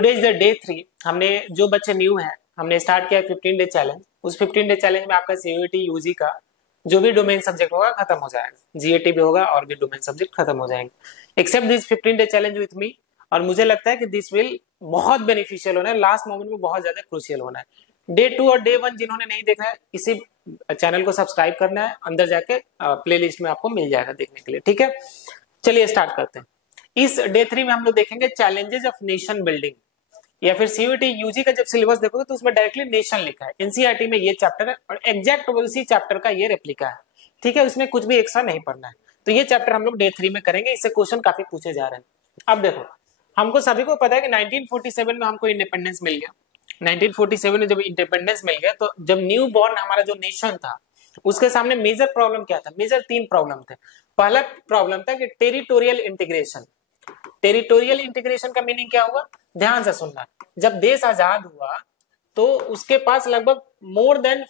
Today is the day 3। हमने जो बच्चे न्यू हैं, हमने स्टार्ट किया 15 डे चैलेंज। उस 15 डे चैलेंज में आपका सीयूईटी यूजी का जो भी डोमेन सब्जेक्ट होगा खत्म हो जाएगा, जीएटी भी होगा और भी डोमेन सब्जेक्ट खत्म हो जाएंगे except this 15 day challenge with me. और मुझे लगता है कि दिस विल बहुत बेनिफिशियल होना है, लास्ट मोमेंट में बहुत ज्यादा क्रूशियल होना है। डे 2 और डे 1 जिन्होंने नहीं देखा है, इसी चैनल को सब्सक्राइब करना है, अंदर जाके प्लेलिस्ट में आपको मिल जाएगा देखने के लिए। ठीक है, चलिए स्टार्ट करते हैं। इस डे 3 में हम लोग देखेंगे चैलेंजेस ऑफ नेशन बिल्डिंग, या फिर सीयूईटी यूजी का जब सिलेबस देखोगे तो उसमें डायरेक्टली नेशन लिखा है। एनसीईआरटी में ये चैप्टर है और एग्जैक्ट उसी चैप्टर का ये रेप्लिका है। ठीक है, उसमें कुछ भी एक्स्ट्रा नहीं पढ़ना है। तो ये चैप्टर हम लोग डे 3 में करेंगे, इससे क्वेश्चन काफी पूछे जा रहे हैं। अब देखो, हमको सभी को पता है कि 1947 में हमको इंडिपेंडेंस मिल गया। 1947 में जब इंडिपेंडेंस मिल गया तो जब न्यू बॉर्न हमारा जो नेशन था उसके सामने मेजर प्रॉब्लम क्या था? मेजर 3 प्रॉब्लम थे। पहला प्रॉब्लम था कि टेरिटोरियल इंटीग्रेशन। टेरिटोरियल इंटीग्रेशन का मीनिंग क्या हुआ? ध्यान से सुनना। जब देश आजाद हुआ तो उसके पास लगभग मोर देन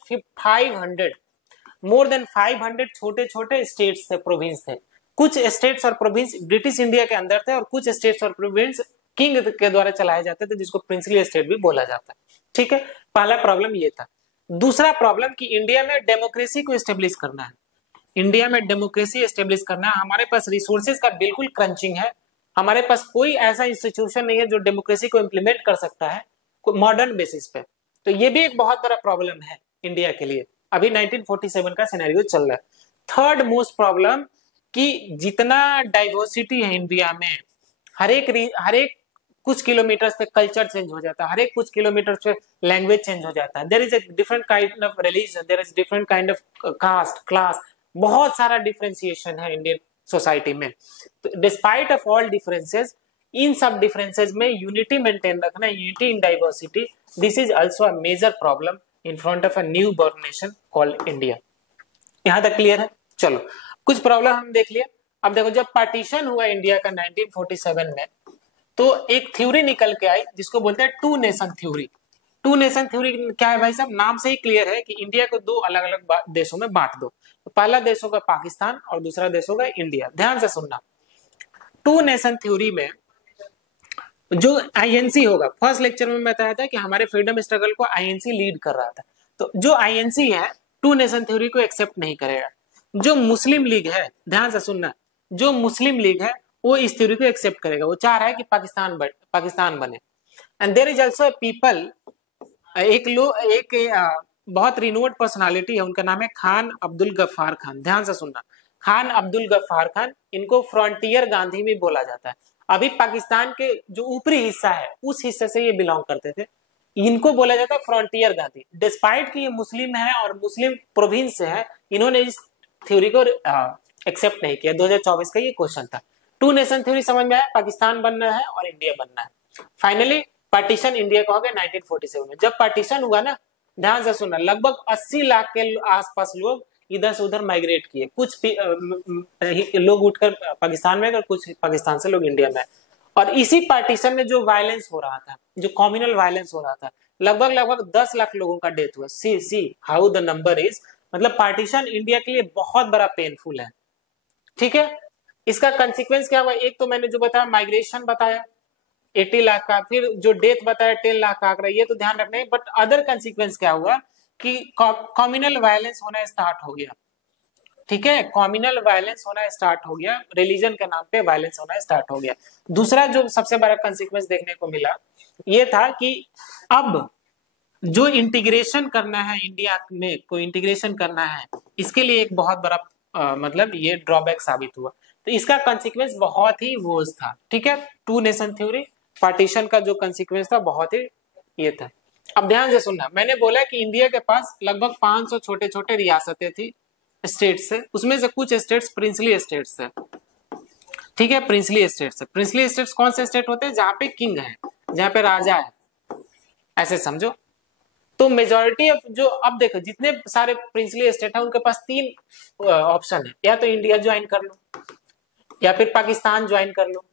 500 छोटे छोटे स्टेट्स थे, प्रोविंस थे। कुछ स्टेट्स और प्रोविंस ब्रिटिश इंडिया के अंदर थे और कुछ स्टेट्स और प्रोविंस किंग के द्वारा चलाए जाते थे, जिसको प्रिंसली स्टेट भी बोला जाता है। ठीक है, पहला प्रॉब्लम ये था। दूसरा प्रॉब्लम कि इंडिया में डेमोक्रेसी को एस्टेब्लिश करना है। इंडिया में डेमोक्रेसी एस्टेब्लिश करना है। हमारे पास रिसोर्सेज का बिल्कुल क्रंचिंग है। हमारे पास कोई ऐसा इंस्टीट्यूशन नहीं है जो डेमोक्रेसी को इम्प्लीमेंट कर सकता है मॉडर्न बेसिस पे। तो ये भी एक बहुत बड़ा प्रॉब्लम है इंडिया के लिए। अभी 1947 का सिनेरियो चल रहा है। थर्ड मोस्ट प्रॉब्लम कि जितना डाइवर्सिटी है इंडिया में, हर एक कुछ किलोमीटर पे कल्चर चेंज हो जाता है, हर एक कुछ किलोमीटर पे लैंग्वेज चेंज हो जाता है। There is a different kind of religion, there is different kind of caste, class, बहुत सारा डिफरेंशिएशन है इंडियन सोसाइटी में। तो डिस्पाइट ऑफ ऑल डिफरेंसेस, इन सब डिफरेंसेस में यूनिटी मेंटेन रखना, unity in diversity, this is also a major problem in front of a new born nation called India. यहां तक क्लियर है? चलो कुछ प्रॉब्लम हम देख लिया। अब देखो, जब पार्टीशन हुआ इंडिया का 1947 में, तो एक थ्योरी निकल के आई जिसको बोलते हैं two nation theory. Two nation theory क्या है भाई साहब? नाम से ही क्लियर है कि इंडिया को दो अलग अलग देशों में बांट दो। तो पहला देश होगा पाकिस्तान और दूसरा देश होगा इंडिया। ध्यान से सुनना। टू नेशन थ्योरी में जो आईएनसी होगा, फर्स्ट लेक्चर में बताया था कि हमारे फ्रीडम स्ट्रगल को आईएनसी लीड कर रहा था। तो जो आईएनसी है टू नेशन थ्योरी को एक्सेप्ट नहीं करेगा। जो मुस्लिम लीग है, ध्यान से सुनना, जो मुस्लिम लीग है वो इस थ्योरी को एक्सेप्ट करेगा। वो चाह रहा है कि पाकिस्तान बने। And there is also people, एक बहुत रिनोड पर्सनालिटी है, उनका नाम है खान अब्दुल गफ्फार खान। ध्यान से सुनना, खान अब्दुल गफ्फार खान, इनको फ्रंटियर गांधी भी बोला जाता है। अभी पाकिस्तान के जो ऊपरी हिस्सा है उस हिस्से से ये बिलोंग करते थे, इनको बोला जाता है फ्रंटियर गांधी। डिस्पाइट कि ये मुस्लिम है और मुस्लिम प्रोविंस से है, इन्होंने इस थ्योरी को एक्सेप्ट नहीं किया। 2024 का ये क्वेश्चन था। टू नेशन थ्योरी समझ में आया? पाकिस्तान बनना है और इंडिया बनना है। फाइनली पार्टीशन इंडिया का हो गया 1947 में। जब पार्टीशन हुआ ना, ध्यान से सुनना, लगभग 80 लाख के आसपास लोग इधर से उधर माइग्रेट किए। कुछ लोग उठकर पाकिस्तान में और कुछ पाकिस्तान से लोग इंडिया में। और इसी पार्टीशन में जो वायलेंस हो रहा था, जो कम्युनल वायलेंस हो रहा था, लगभग 10 लाख लोगों का डेथ हुआ। See how the number is. मतलब पार्टीशन इंडिया के लिए बहुत बड़ा पेनफुल है। ठीक है, इसका कंसिक्वेंस क्या हुआ? एक तो मैंने जो बताया, माइग्रेशन बताया 80 लाख का, फिर जो डेथ बताया 10 लाख का आंकड़ा, ये तो ध्यान रखना है। बट अदर कंसिक्वेंस क्या हुआ कि कम्युनल वायलेंस होना स्टार्ट हो गया। ठीक है, कम्युनल वायलेंस होना स्टार्ट हो गया, रिलीजन के नाम पे वायलेंस होना स्टार्ट हो गया। दूसरा जो सबसे बड़ा कंसिक्वेंस देखने को मिला ये था कि अब जो इंटीग्रेशन करना है, इंडिया में कोई इंटीग्रेशन करना है, इसके लिए एक बहुत बड़ा मतलब ये ड्रॉबैक साबित हुआ। तो इसका कंसिक्वेंस बहुत ही वर्स था। ठीक है, टू नेशन थ्योरी, पार्टीशन का जो कंसिक्वेंस था बहुत ही ये था। अब ध्यान से सुनना, मैंने बोला कि इंडिया के पास लगभग 500 छोटे छोटे रियासतें थी, स्टेट्स से। उसमें से कुछ स्टेट्स प्रिंसली स्टेट्स है। ठीक है, प्रिंसली स्टेट्स है। प्रिंसली स्टेट्स कौन से स्टेट होते हैं? जहां पे किंग है, जहां पे राजा है, ऐसे समझो। तो मेजॉरिटी ऑफ जो, अब देखो जितने सारे प्रिंसली स्टेट है उनके पास 3 ऑप्शन है। या तो इंडिया ज्वाइन कर लो, या फिर पाकिस्तान ज्वाइन कर लो,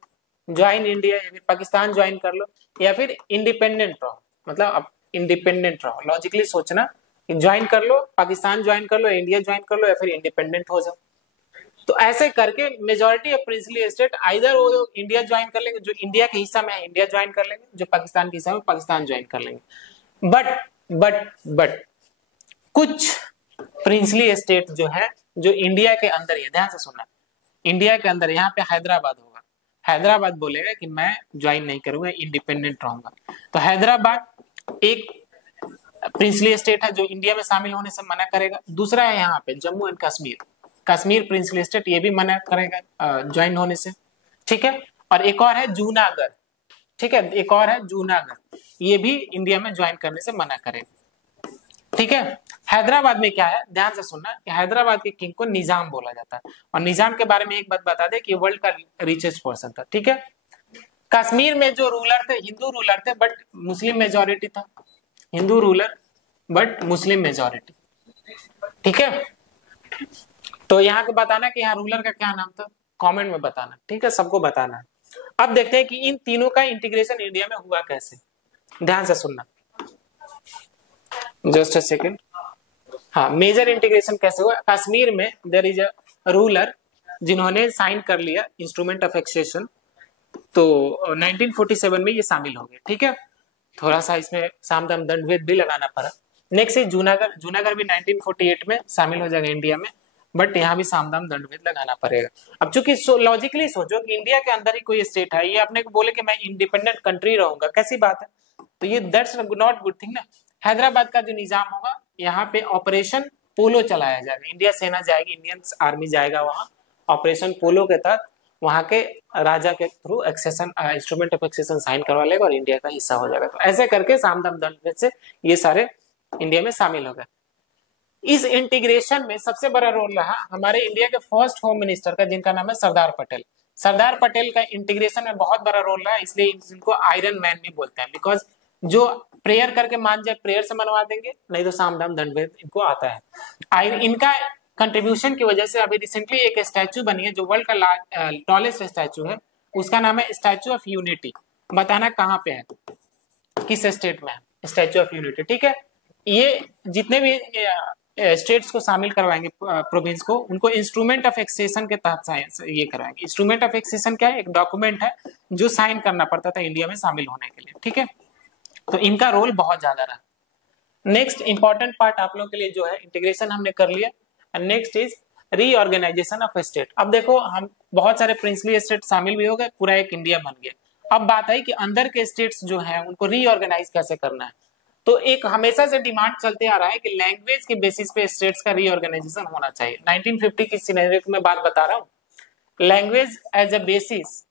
ज्वाइन इंडिया, या फिर पाकिस्तान ज्वाइन कर लो, या फिर इंडिपेंडेंट रहो। मतलब अब इंडिपेंडेंट रहो, लॉजिकली सोचना, ज्वाइन कर लो, पाकिस्तान ज्वाइन कर लो, इंडिया ज्वाइन कर लो, या फिर इंडिपेंडेंट हो जाओ। तो ऐसे करके majority of princely state either वो इंडिया ज्वाइन कर लेंगे, जो इंडिया के हिस्सा में है इंडिया ज्वाइन कर लेंगे, जो पाकिस्तान के हिस्सा में पाकिस्तान ज्वाइन कर लेंगे। बट कुछ प्रिंसली स्टेट जो है जो इंडिया के अंदर ही, ध्यान से सुनना, इंडिया के अंदर यहाँ पे हैदराबाद होगा, हैदराबाद बोलेगा कि मैं ज्वाइन नहीं करूंगा, इंडिपेंडेंट रहूंगा। तो हैदराबाद एक प्रिंसली स्टेट है जो इंडिया में शामिल होने से मना करेगा। दूसरा है यहाँ पे Jammu and Kashmir, Kashmir princely state, ये भी मना करेगा ज्वाइन होने से, ठीक है। और एक और है जूनागढ़, ठीक है, एक और है जूनागढ़, ये भी इंडिया में ज्वाइन करने से मना करेगा, ठीक है। हैदराबाद में क्या है, ध्यान से सुनना, कि हैदराबाद के किंग को निजाम बोला जाता है। और निजाम के बारे में एक बात बता दे कि वर्ल्ड का रिचेस्ट पर्सन था, ठीक है। कश्मीर में जो रूलर थे हिंदू रूलर थे, बट मुस्लिम मेजोरिटी था, Hindu ruler but Muslim majority, ठीक है। तो यहाँ को बताना कि यहाँ रूलर का क्या नाम था, कमेंट में बताना, ठीक है, सबको बताना है। अब देखते हैं कि इन तीनों का इंटीग्रेशन इंडिया में हुआ कैसे, ध्यान से सुनना, जस्ट अ सेकेंड। हाँ, मेजर इंटीग्रेशन कैसे हुआ, कश्मीर में देयर इज अ रूलर जिन्होंने साइन कर लिया इंस्ट्रूमेंट ऑफ एक्सेशन, तो 1947 में ये शामिल हो गए, ठीक है। थोड़ा सा इसमें सामदाम दंडभेद भी लगाना पड़ा। नेक्स्ट है जूनागढ़, जूनागढ़ भी 1948 में शामिल हो जाएगा इंडिया में, बट यहाँ भी सामदाम दंडभेद लगाना पड़ेगा। अब चूंकि लॉजिकली सोचो कि इंडिया के अंदर ही कोई स्टेट है, ये अपने को बोले कि मैं इंडिपेंडेंट कंट्री रहूंगा, कैसी बात है, तो ये दैट्स नॉट गुड थिंग ना। हैदराबाद का जो निजाम होगा, यहाँ पे ऑपरेशन पोलो चलाया जाएगा, इंडिया सेना जाएगी, इंडियन आर्मी जाएगा वहां, ऑपरेशन पोलो के तहत वहां के राजा के through accession instrument of accession sign करवा लेगा और इंडिया का हिस्सा हो जाएगा। तो ऐसे करके सामदाम दंडभेद से ये सारे इंडिया में शामिल हो गए। इस इंटीग्रेशन में सबसे बड़ा रोल रहा हमारे इंडिया के फर्स्ट होम मिनिस्टर का, जिनका नाम है सरदार पटेल। सरदार पटेल का इंटीग्रेशन में बहुत बड़ा रोल रहा, इसलिए इनको आयरन मैन भी बोलते हैं, बिकॉज जो प्रेयर करके मान जाए प्रेयर से मनवा देंगे, नहीं तो सामदाम दंडभेद इनको आता है। इनका कंट्रीब्यूशन की वजह से अभी रिसेंटली एक स्टैचू बनी है जो वर्ल्ड का टॉलेस्ट स्टैचू है, उसका नाम है स्टैचू ऑफ यूनिटी। बताना कहाँ पे है, किस स्टेट में है स्टैचू ऑफ यूनिटी, ठीक है। ये जितने भी स्टेट्स को शामिल करवाएंगे प्रोविंस को, उनको इंस्ट्रूमेंट ऑफ एक्सेशन के तहत ये करवाएंगे। इंस्ट्रूमेंट ऑफ एक्सेशन क्या है, एक डॉक्यूमेंट है जो साइन करना पड़ता था इंडिया में शामिल होने के लिए, ठीक है। तो इनका रोल बहुत ज्यादा रहा। नेक्स्ट इंपॉर्टेंट पार्ट आप लोग के लिए जो है, इंटीग्रेशन हमने कर लिया, next is reorganisation of state. अब देखो हम बहुत सारे प्रिंसली स्टेट शामिल भी हो गए, पूरा एक इंडिया बन गया। अब बात है कि अंदर के स्टेट्स जो है उनको रीऑर्गेनाइज कैसे करना है। तो एक हमेशा से डिमांड चलते आ रहा है कि लैंग्वेज के बेसिस पे स्टेट्स का रीऑर्गेनाइजेशन होना चाहिए। 1950 की सिनेरियो में बात बता रहा हूँ, language as a basis,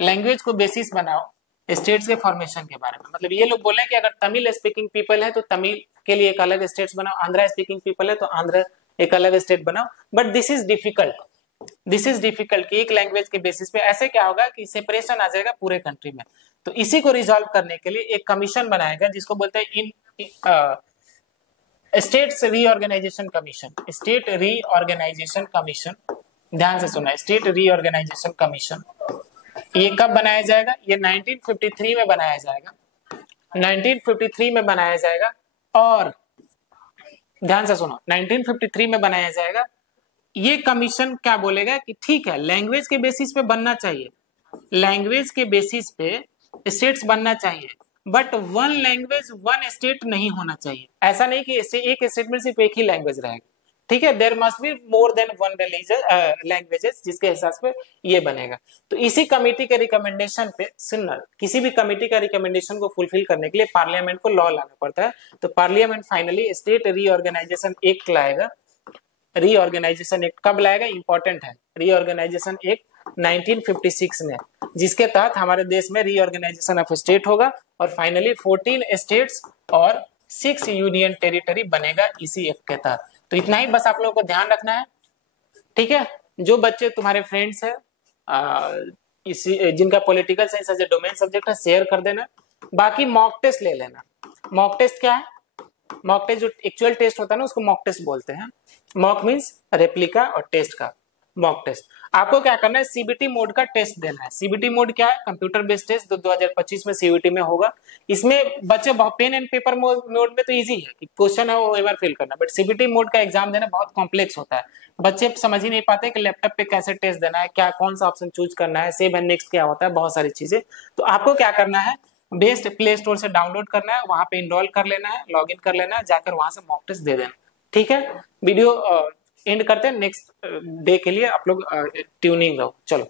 language को बेसिस बनाओ स्टेट्स के फॉर्मेशन के बारे में। मतलब ये लोग बोले कि अगर तमिल स्पीकिंग पीपल है तो तमिल के लिए एक अलग स्टेट्स बनाओ, आंध्रा स्पीकिंग पीपल है तो आंध्र एक अलग स्टेट बनाओ, बट दिस इज डिफिकल्ट कि एक लैंग्वेज के बेसिस पे ऐसे क्या होगा कि सेपरेशन आ जाएगा पूरे कंट्री में। तो इसी को रिजॉल्व करने के लिए एक कमीशन बनाएगा जिसको बोलते हैं states reorganisation commission, state reorganisation commission. ध्यान से सुना, स्टेट रीऑर्गेनाइजेशन कमीशन। ये कब बनाया जाएगा, ये 1953 में बनाया जाएगा, 1953 में बनाया जाएगा। और ध्यान से सुनो, 1953 में बनाया जाएगा। ये कमीशन क्या बोलेगा कि ठीक है लैंग्वेज के बेसिस पे बनना चाहिए, लैंग्वेज के बेसिस पे स्टेट्स बनना चाहिए, but one language one state नहीं होना चाहिए। ऐसा नहीं कि एक स्टेट में सिर्फ एक ही लैंग्वेज रहेगा, ठीक है। There must be more than one languages, जिसके हिसाब से ये बनेगा। तो इसी कमेटी के रिकमेंडेशन पे, सुनना, किसी भी कमेटी का रिकमेंडेशन को फुलफिल करने के लिए पार्लियामेंट को लॉ लाना पड़ता है। तो parliament finally state reorganisation act लाएगा। रीऑर्गेनाइजेशन एक्ट कब लाएगा, इंपॉर्टेंट है, रीऑर्गेनाइजेशन एक्ट 1956 में, जिसके तहत हमारे देश में रीऑर्गेनाइजेशन ऑफ स्टेट होगा और फाइनली 14 स्टेट्स और 6 यूनियन टेरिटरी बनेगा इसी एक्ट के तहत। तो इतना ही बस आप लोगों को ध्यान रखना है, ठीक है। जो बच्चे तुम्हारे फ्रेंड्स है इसी जिनका political science as a domain subject है, शेयर कर देना। बाकी मॉक टेस्ट ले लेना। मॉक टेस्ट क्या है, मॉक टेस्ट जो एक्चुअल टेस्ट होता है ना उसको मॉक टेस्ट बोलते हैं। मॉक मीन्स रेप्लिका और टेस्ट का, मॉक टेस्ट आपको क्या करना है, सीबीटी मोड का टेस्ट देना है। सीबीटी मोड क्या है, कंप्यूटर बेस्ड टेस्ट 2025 में सीबीटी में होगा। इसमें बच्चे पेन एंड पेपर मोड में तो इजी है कि क्वेश्चन है वो एक बार फिल करना, बट सीबीटी मोड का एग्जाम देना बहुत कॉम्प्लेक्स होता है। बच्चे समझ ही नहीं पाते कि लैपटॉप पे कैसे टेस्ट देना है, क्या कौन सा ऑप्शन चूज करना है, सेव एंड नेक्स्ट क्या होता है, बहुत सारी चीजें। तो आपको क्या करना है, बेस्ट प्ले स्टोर से डाउनलोड करना है, वहां पे इनरोल कर लेना है, लॉग इन कर लेना है, जाकर वहां से मॉक टेस्ट दे देना। ठीक है, वीडियो एंड करते हैं, नेक्स्ट डे के लिए आप लोग ट्यूनिंग रहो। चलो।